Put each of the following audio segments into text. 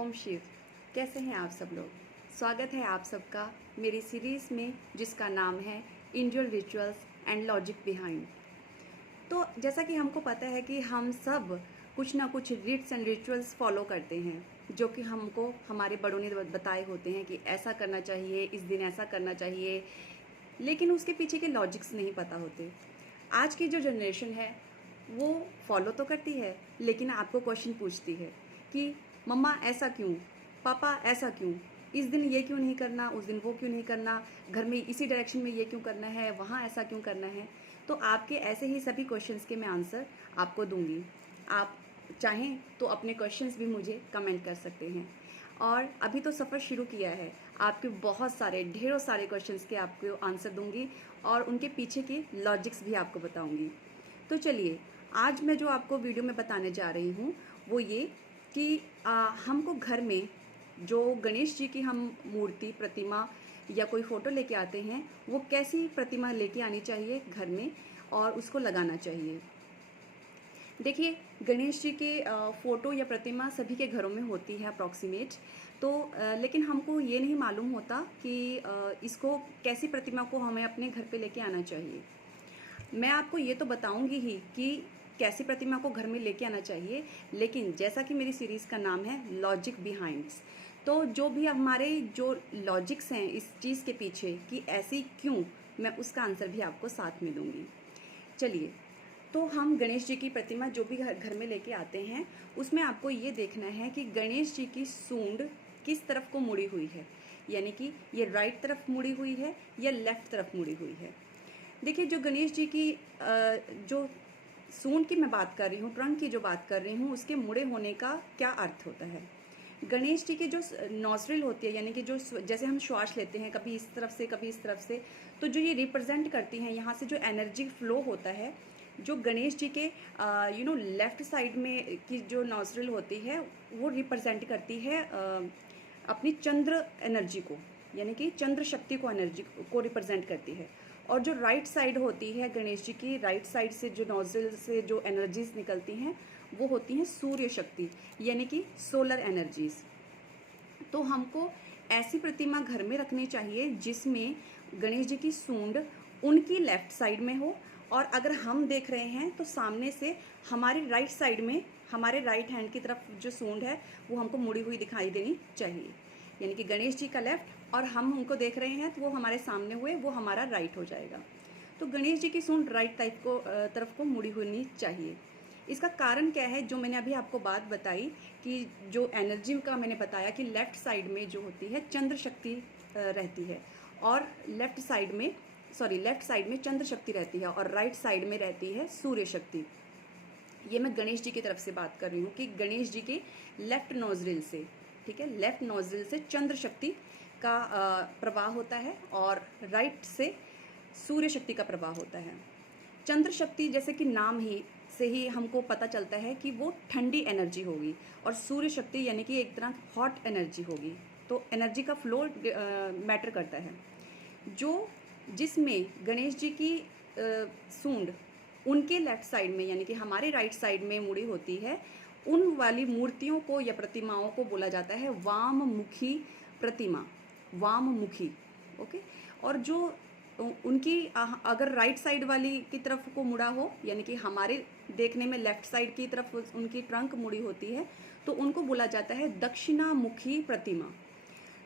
ओम शिव। कैसे हैं आप सब लोग? स्वागत है आप सबका मेरी सीरीज़ में जिसका नाम है Indian rituals and logic behind. तो जैसा कि हमको पता है कि हम सब कुछ ना कुछ रिट्स एंड रिचुअल्स फॉलो करते हैं, जो कि हमको हमारे बड़ों ने बताए होते हैं कि ऐसा करना चाहिए, इस दिन ऐसा करना चाहिए, लेकिन उसके पीछे के लॉजिक्स नहीं पता होते। आज की जो जनरेशन है वो फॉलो तो करती है, लेकिन आपको क्वेश्चन पूछती है कि मम्मा ऐसा क्यों, पापा ऐसा क्यों, इस दिन ये क्यों नहीं करना, उस दिन वो क्यों नहीं करना, घर में इसी डायरेक्शन में ये क्यों करना है, वहाँ ऐसा क्यों करना है। तो आपके ऐसे ही सभी क्वेश्चंस के मैं आंसर आपको दूंगी। आप चाहें तो अपने क्वेश्चंस भी मुझे कमेंट कर सकते हैं। और अभी तो सफ़र शुरू किया है, आपके बहुत सारे ढेरों सारे क्वेश्चंस के आपको आंसर दूंगी और उनके पीछे के लॉजिक्स भी आपको बताऊंगी। तो चलिए, आज मैं जो आपको वीडियो में बताने जा रही हूँ वो ये कि हमको घर में जो गणेश जी की हम मूर्ति, प्रतिमा या कोई फ़ोटो लेके आते हैं, वो कैसी प्रतिमा लेके आनी चाहिए घर में और उसको लगाना चाहिए। देखिए, गणेश जी के फ़ोटो या प्रतिमा सभी के घरों में होती है अप्रॉक्सीमेट। तो लेकिन हमको ये नहीं मालूम होता कि इसको कैसी प्रतिमा को हमें अपने घर पे लेके आना चाहिए। मैं आपको ये तो बताऊंगी ही कि कैसी प्रतिमा को घर में लेके आना चाहिए, लेकिन जैसा कि मेरी सीरीज़ का नाम है लॉजिक बिहाइंड्स, तो जो भी हमारे जो लॉजिक्स हैं इस चीज़ के पीछे कि ऐसी क्यों, मैं उसका आंसर भी आपको साथ में दूंगी। चलिए, तो हम गणेश जी की प्रतिमा जो भी घर में लेके आते हैं, उसमें आपको ये देखना है कि गणेश जी की सूंड किस तरफ को मुड़ी हुई है, यानी कि ये राइट तरफ मुड़ी हुई है या लेफ्ट तरफ मुड़ी हुई है। देखिए, जो गणेश जी की जो सूंड की मैं बात कर रही हूँ, ट्रंक की जो बात कर रही हूँ, उसके मुड़े होने का क्या अर्थ होता है। गणेश जी की जो नॉस्ट्रिल होती है, यानी कि जो जैसे हम श्वास लेते हैं कभी इस तरफ से कभी इस तरफ से, तो जो ये रिप्रेजेंट करती हैं, यहाँ से जो एनर्जी फ्लो होता है, जो गणेश जी के लेफ्ट साइड में की जो नॉस्ट्रिल होती है वो रिप्रेजेंट करती है अपनी चंद्र एनर्जी को, यानी कि चंद्र शक्ति को, एनर्जी को रिप्रेजेंट करती है। और जो राइट साइड होती है गणेश जी की, राइट साइड से जो नोजल से जो एनर्जीज निकलती हैं वो होती हैं सूर्य शक्ति, यानी कि सोलर एनर्जीज। तो हमको ऐसी प्रतिमा घर में रखनी चाहिए जिसमें गणेश जी की सूंड उनकी लेफ्ट साइड में हो, और अगर हम देख रहे हैं तो सामने से हमारी राइट साइड में, हमारे राइट हैंड की तरफ जो सूंड है वो हमको मुड़ी हुई दिखाई देनी चाहिए, यानी कि गणेश जी का लेफ्ट और हम उनको देख रहे हैं तो वो हमारे सामने हुए, वो हमारा राइट हो जाएगा। तो गणेश जी की सूंड राइट टाइप को तरफ को मुड़ी होनी चाहिए। इसका कारण क्या है, जो मैंने अभी आपको बात बताई कि जो एनर्जी का मैंने बताया कि लेफ्ट साइड में जो होती है चंद्र शक्ति रहती है, और लेफ्ट साइड में चंद्र शक्ति रहती है और राइट साइड में रहती है सूर्य शक्ति। ये मैं गणेश जी की तरफ से बात कर रही हूँ कि गणेश जी के लेफ्ट नोजरिल से, ठीक है, लेफ्ट नोजरिल से चंद्र शक्ति का प्रवाह होता है और राइट से सूर्य शक्ति का प्रवाह होता है। चंद्र शक्ति, जैसे कि नाम ही से ही हमको पता चलता है कि वो ठंडी एनर्जी होगी, और सूर्य शक्ति यानी कि एक तरह हॉट एनर्जी होगी। तो एनर्जी का फ्लो मैटर करता है। जिसमें गणेश जी की सूंड उनके लेफ्ट साइड में, यानी कि हमारे राइट साइड में मुड़ी होती है, उन वाली मूर्तियों को या प्रतिमाओं को बोला जाता है वाममुखी प्रतिमा, वाममुखी। ओके। और जो उनकी अगर राइट साइड वाली की तरफ को मुड़ा हो, यानी कि हमारे देखने में लेफ्ट साइड की तरफ उनकी ट्रंक मुड़ी होती है, तो उनको बोला जाता है दक्षिणामुखी प्रतिमा।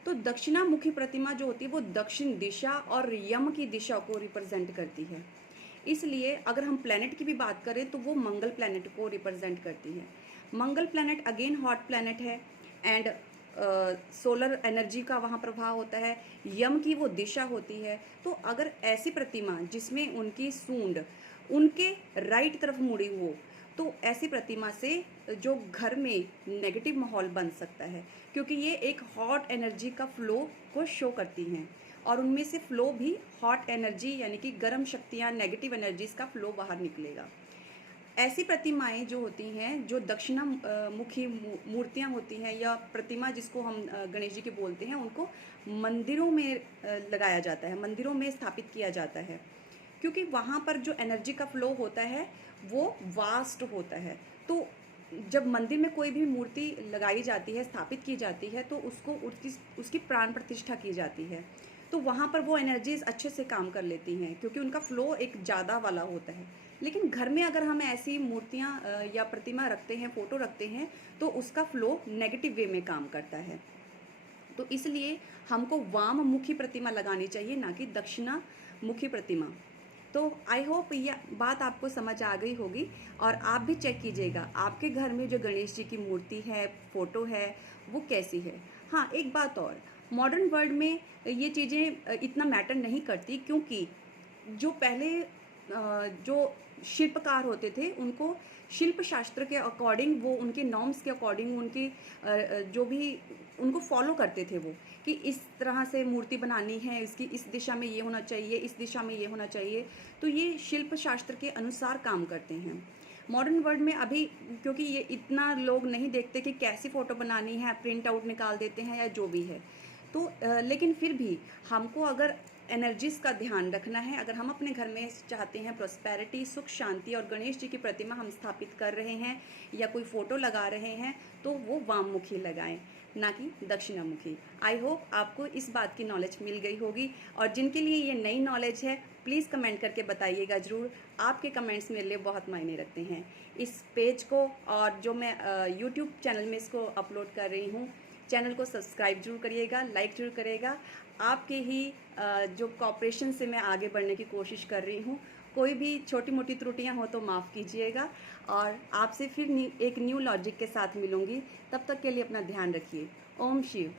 तो दक्षिणामुखी प्रतिमा जो होती है वो दक्षिण दिशा और यम की दिशा को रिप्रेजेंट करती है। इसलिए अगर हम प्लैनेट की भी बात करें तो वो मंगल प्लैनेट को रिप्रेजेंट करती है। मंगल प्लैनेट अगेन हॉट प्लैनेट है, एंड सोलर एनर्जी का वहाँ प्रभाव होता है, यम की वो दिशा होती है। तो अगर ऐसी प्रतिमा जिसमें उनकी सूंड उनके राइट तरफ मुड़ी हो, तो ऐसी प्रतिमा से जो घर में नेगेटिव माहौल बन सकता है, क्योंकि ये एक हॉट एनर्जी का फ्लो को शो करती हैं, और उनमें से फ्लो भी हॉट एनर्जी यानी कि गर्म शक्तियाँ, नेगेटिव एनर्जीज का फ्लो बाहर निकलेगा। ऐसी प्रतिमाएं जो होती हैं, जो दक्षिणामुखी मूर्तियां होती हैं या प्रतिमा जिसको हम गणेश जी के बोलते हैं, उनको मंदिरों में लगाया जाता है, मंदिरों में स्थापित किया जाता है, क्योंकि वहाँ पर जो एनर्जी का फ्लो होता है वो वास्ट होता है। तो जब मंदिर में कोई भी मूर्ति लगाई जाती है, स्थापित की जाती है, तो उसको उसकी प्राण प्रतिष्ठा की जाती है। तो वहाँ पर वो एनर्जीज़ अच्छे से काम कर लेती हैं, क्योंकि उनका फ्लो एक ज़्यादा वाला होता है। लेकिन घर में अगर हम ऐसी मूर्तियाँ या प्रतिमा रखते हैं, फ़ोटो रखते हैं, तो उसका फ्लो नेगेटिव वे में काम करता है। तो इसलिए हमको वाम मुखी प्रतिमा लगानी चाहिए, ना कि दक्षिणा मुखी प्रतिमा। तो आई होप ये बात आपको समझ आ गई होगी, और आप भी चेक कीजिएगा आपके घर में जो गणेश जी की मूर्ति है, फोटो है, वो कैसी है। हाँ, एक बात और, मॉडर्न वर्ल्ड में ये चीज़ें इतना मैटर नहीं करती, क्योंकि जो पहले जो शिल्पकार होते थे, उनको शिल्प शास्त्र के अकॉर्डिंग, वो उनके नॉर्म्स के अकॉर्डिंग, उनकी जो भी उनको फॉलो करते थे, वो कि इस तरह से मूर्ति बनानी है, इसकी इस दिशा में ये होना चाहिए, इस दिशा में ये होना चाहिए। तो ये शिल्प शास्त्र के अनुसार काम करते हैं। मॉडर्न वर्ल्ड में अभी, क्योंकि ये इतना लोग नहीं देखते कि कैसी फ़ोटो बनानी है, प्रिंट आउट निकाल देते हैं या जो भी है। तो लेकिन फिर भी हमको अगर एनर्जीज़ का ध्यान रखना है, अगर हम अपने घर में चाहते हैं प्रॉस्पेरिटी, सुख शांति, और गणेश जी की प्रतिमा हम स्थापित कर रहे हैं या कोई फ़ोटो लगा रहे हैं, तो वो वाममुखी लगाएं, ना कि दक्षिणामुखी। आई होप आपको इस बात की नॉलेज मिल गई होगी, और जिनके लिए ये नई नॉलेज है, प्लीज़ कमेंट करके बताइएगा ज़रूर। आपके कमेंट्स मेरे लिए बहुत मायने रखते हैं। इस पेज को, और जो मैं यूट्यूब चैनल में इसको अपलोड कर रही हूँ, चैनल को सब्सक्राइब जरूर करिएगा, लाइक जरूर करिएगा। आपके ही जो कोऑपरेशन से मैं आगे बढ़ने की कोशिश कर रही हूँ। कोई भी छोटी मोटी त्रुटियाँ हो तो माफ़ कीजिएगा, और आपसे फिर एक न्यू लॉजिक के साथ मिलूँगी। तब तक के लिए अपना ध्यान रखिए। ओम शिव।